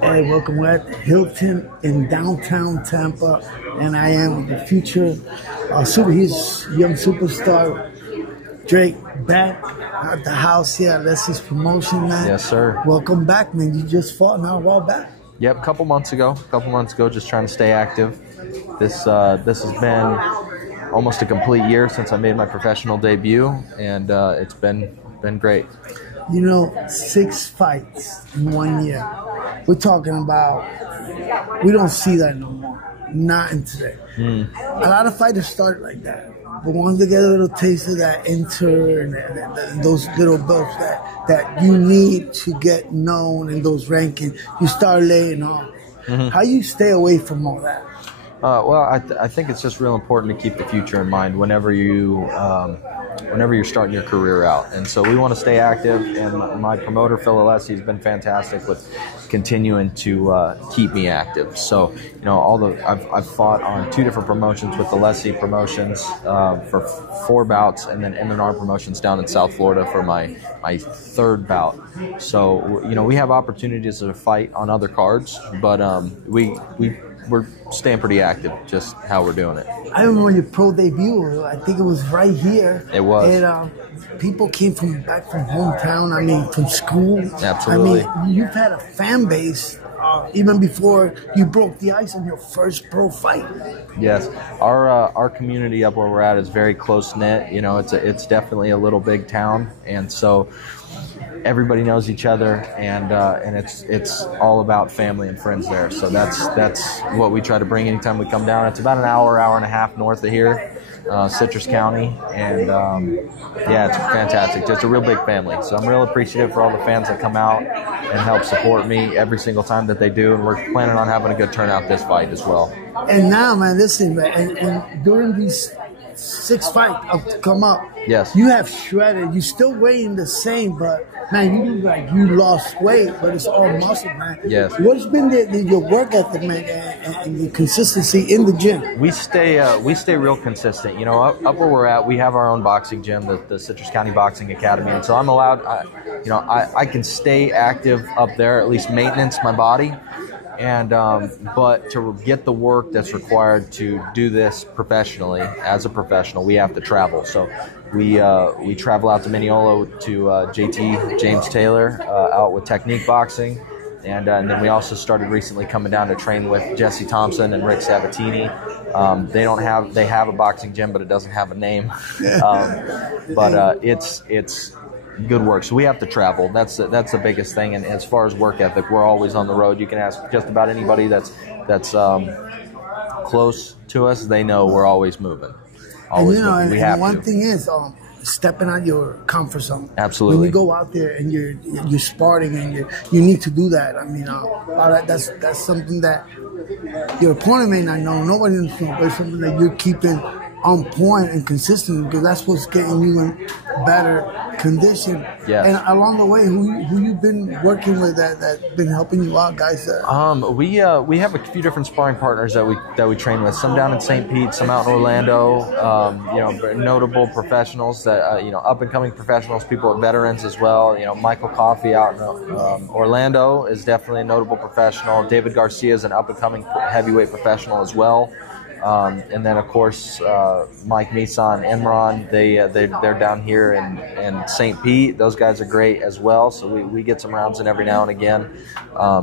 Hey, welcome. We're at Hilton in downtown Tampa, and I am with the future he's young superstar Drake back at the house here at Alessi's promotion, man. Yes, sir. Welcome back, man. You just fought now a while back. Yep, a couple months ago, just trying to stay active. This has been almost a complete year since I made my professional debut, and it's been great. You know, 6 fights in 1 year. We're talking about, we don't see that no more. Not in today. A lot of fighters start like that. But once they get a little taste of that enter and those little belts that you need to get known in those rankings, you start laying off. How you stay away from all that? Well, I think it's just real important to keep the future in mind whenever you're starting your career out. And so we want to stay active, and my promoter, Phill Alessi, has been fantastic with continuing to keep me active. So, you know, I've fought on 2 different promotions with the Alessi promotions for 4 bouts, and then M&R promotions down in South Florida for my 3rd bout. So, you know, we have opportunities to fight on other cards, but we're staying pretty active, just how we're doing it. I remember your pro debut. I think it was right here. It was. And people came back from hometown. I mean, from school. Absolutely. I mean, you've had a fan base even before you broke the ice on your first pro fight. Yes, our community up where we're at is very close knit. You know, it's definitely a little big town, and so everybody knows each other, and it's all about family and friends there. So that's what we try to bring anytime we come down. It's about an hour and a half north of here, Citrus County, and yeah, it's fantastic. Just a real big family. So I'm real appreciative for all the fans that come out and help support me every single time that they do, and we're planning on having a good turnout this fight as well. And now, man, listen, man, and during these 6 fights to come up, yes, you have shredded. You still weighing the same, but man, you look like you lost weight, but it's all muscle, man. Yes. What's been your work ethic, man, and the consistency in the gym? We stay real consistent. You know, up where we're at, we have our own boxing gym, the Citrus County Boxing Academy, and so I'm allowed. I can stay active up there, at least maintenance my body. And but to get the work that's required to do this professionally, as a professional, we have to travel. So we travel out to Mineola to JT James Taylor out with Technique Boxing, and then we also started recently coming down to train with Jesse Thompson and Rick Sabatini. They have a boxing gym, but it doesn't have a name. But it's good work. So we have to travel. That's the biggest thing. And as far as work ethic, we're always on the road. You can ask just about anybody that's close to us. They know we're always moving. Always and, you know, moving. We have one to. thing is stepping out your comfort zone. Absolutely. When you go out there and you're sparring and you need to do that. I mean, that's something that your opponent may not know. Nobody knows, but it's something that you're keeping on point and consistent, because that's what's getting you in better condition. Yes. And along the way, who you've been working with that been helping you out, guys? We have a few different sparring partners that we train with. Some down in St. Pete, some out in Orlando. You know, notable professionals that up and coming professionals, people, veterans as well. You know, Michael Coffey out in Orlando is definitely a notable professional. David Garcia is an up and coming heavyweight professional as well. And then, of course, Mike Misa and Imran, they're down here in St. Pete. Those guys are great as well. So we get some rounds in every now and again.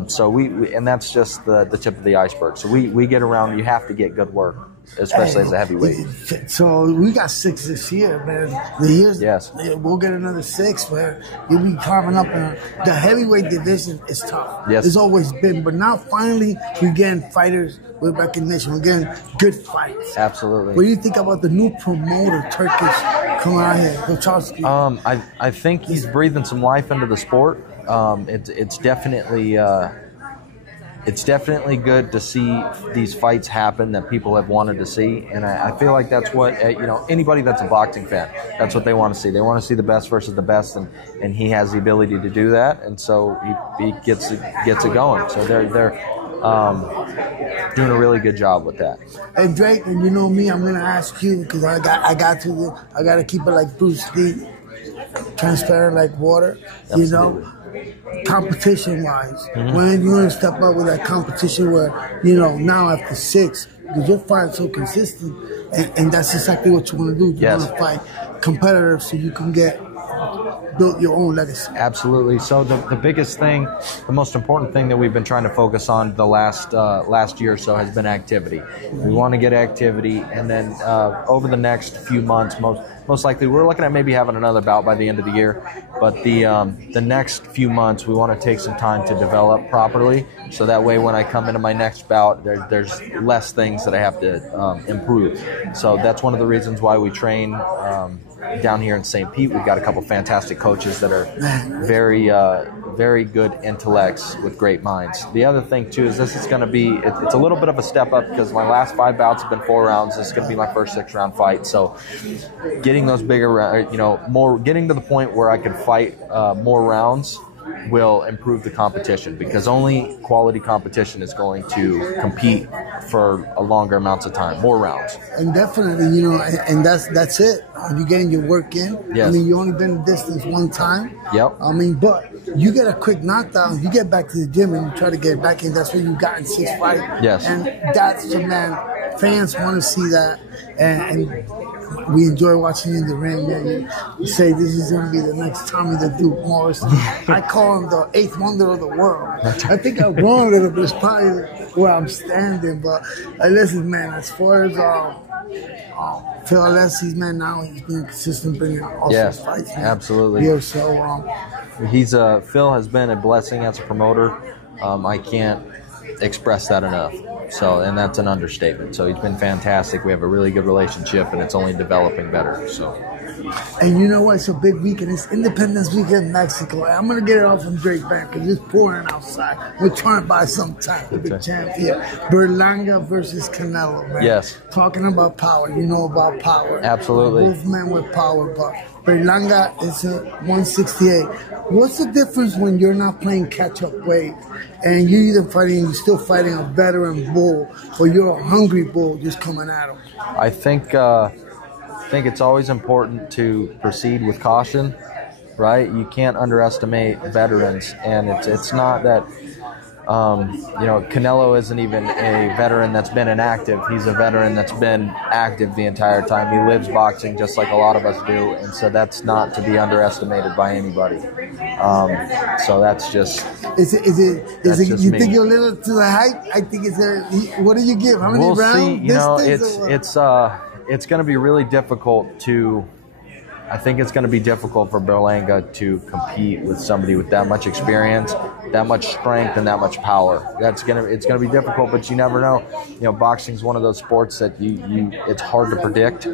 So and that's just the tip of the iceberg. So we get around. You have to get good work, especially as a heavyweight. So we got 6 this year, man. Yes. We'll get another 6 where you'll be carving up. The heavyweight division is tough. Yes. It's always been. But now finally we're getting fighters with recognition. We're getting good fights. Absolutely. What do you think about the new promoter, Turkish, coming out here, Gocharski? I think he's breathing some life into the sport. It's definitely good to see these fights happen that people have wanted to see, and I feel like that's what anybody that's a boxing fan, that's what they want to see. They want to see the best versus the best, and he has the ability to do that, and so he gets it going. So they're doing a really good job with that. Hey Drake, and you know me, I'm gonna ask you because I got to keep it like Bruce Lee, transparent like water. Absolutely. You know, competition-wise, when are you going to step up with that competition where, you know, now after 6, because you're fighting so consistent, and that's exactly what you want to do. You want to fight competitors so you can build your own legacy. Absolutely. So the biggest thing, the most important thing that we've been trying to focus on the last year or so has been activity. We want to get activity, and then over the next few months, most likely we're looking at maybe having another bout by the end of the year. But the next few months, we want to take some time to develop properly, so that way when I come into my next bout, there's less things that I have to improve. So that's one of the reasons why we train down here in St. Pete. We've got a couple fantastic coaches that are very good intellects with great minds. The other thing too is this is going to be it's a little bit of a step up because my last 5 bouts have been 4 rounds. This is going to be my first 6-round fight. So getting those bigger, getting to the point where I can fight more rounds will improve the competition, because only quality competition is going to compete for a longer amounts of time, more rounds. And definitely, you know, and that's it. You're getting your work in. Yes. I mean, you only been in distance one time. Yep. I mean, but you get a quick knockdown, you get back to the gym and you try to get back in. That's what you got in 6 fights. Yes. And that's the man. Fans want to see that, and we enjoy watching you in the ring. Yeah, you say this is going to be the next Tommy the Duke Morrison. I call him the 8th wonder of the world. I think I'm wrong a little bit. It's probably where I'm standing. But listen, man, as far as Phill Alessi, man, now he's been consistent bringing awesome fights. Man. Absolutely. Yeah, so Phil has been a blessing as a promoter. I can't express that enough. So, and that's an understatement. So he's been fantastic. We have a really good relationship, and it's only developing better. So, and you know what? It's a big weekend. It's Independence Weekend in Mexico. I'm gonna get it off from Drake Bank because it's pouring outside. We're trying to buy some time for the champ here. Berlanga versus Canelo, man. Yes. Talking about power. You know about power. Absolutely. Both men with power, but Berlanga is a 168. What's the difference when you're not playing catch-up weight and you're still fighting a veteran bull, or you're a hungry bull just coming at him? I think it's always important to proceed with caution, right? You can't underestimate veterans, and it's not that Canelo isn't even a veteran that's been inactive. He's a veteran that's been active the entire time. He lives boxing just like a lot of us do, and so that's not to be underestimated by anybody. So that's just. Is it? You me. think you're a little to the hype? I think it's there. What do you give? How many rounds? We'll see. It's going to be really difficult to. I think it's going to be difficult for Berlanga to compete with somebody with that much experience, that much strength, and that much power. It's going to be difficult, but you never know. You know, boxing's one of those sports that it's hard to predict,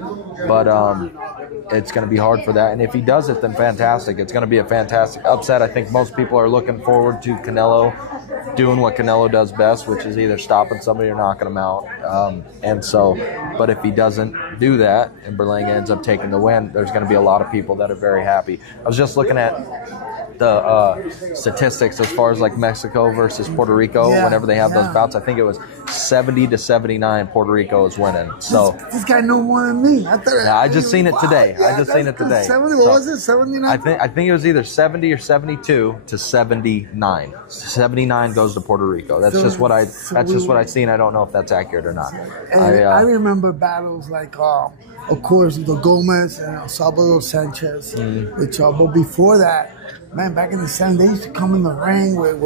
but it's going to be hard for that. And if he does it, then fantastic. It's going to be a fantastic upset. I think most people are looking forward to Canelo doing what Canelo does best, which is either stopping somebody or knocking them out. But if he doesn't do that and Berlanga ends up taking the win, there's going to be a lot of people that are very happy. I was just looking at the statistics as far as like Mexico versus Puerto Rico. Whenever they have those bouts, I think it was 70-79 Puerto Rico is winning. So this guy know more than me. I just seen it today. I just seen it today. 70, what was it? 79? I think it was either 70 or 72 to 79. 79 goes to Puerto Rico. That's just what I've seen. I don't know if that's accurate or not. And I remember battles like of course the Gomez and Salvador Sanchez, but before that, man, back in the 70s, they used to come in the ring with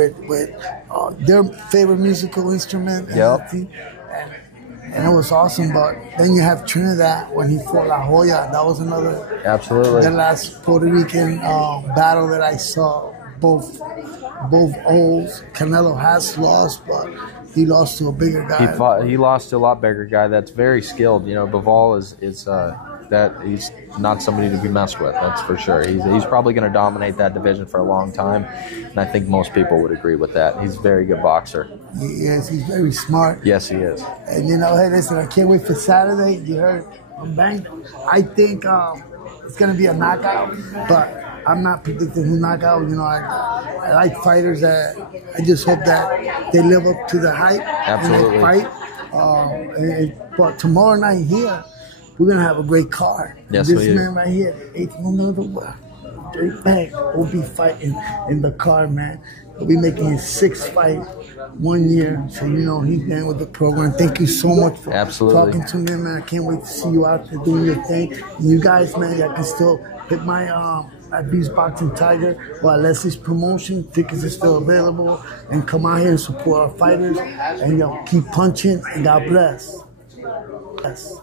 their favorite musical instrument. And it was awesome. But then you have Trinidad when he fought La Jolla. That was another. Absolutely. The last Puerto Rican battle that I saw. Both O's. Canelo has lost, but he lost to a bigger guy. He lost to a lot bigger guy that's very skilled. You know, Bivol is that he's not somebody to be messed with. That's for sure. He's probably going to dominate that division for a long time, and I think most people would agree with that. He's a very good boxer. He is. He's very smart. Yes, he is. And hey, listen, I can't wait for Saturday. You heard from Bank. I think it's going to be a knockout, but I'm not predicting who knockout. You know, I like fighters that I just hope that they live up to the hype. Absolutely. And they fight. But tomorrow night here, we're going to have a great card. Yes, this man right here, 8th wonder of the world. straight back. We'll be fighting in the car, man. We'll be making his 6th fight 1 year. So, you know, he's been with the program. Thank you so much for talking to me, man. I can't wait to see you out there doing your thing. And you guys, man, y'all can still hit my at Beast Boxing Tiger or Alessi's promotion. Tickets are still available. And come out here and support our fighters. And, yo, keep punching. And God bless. Yes.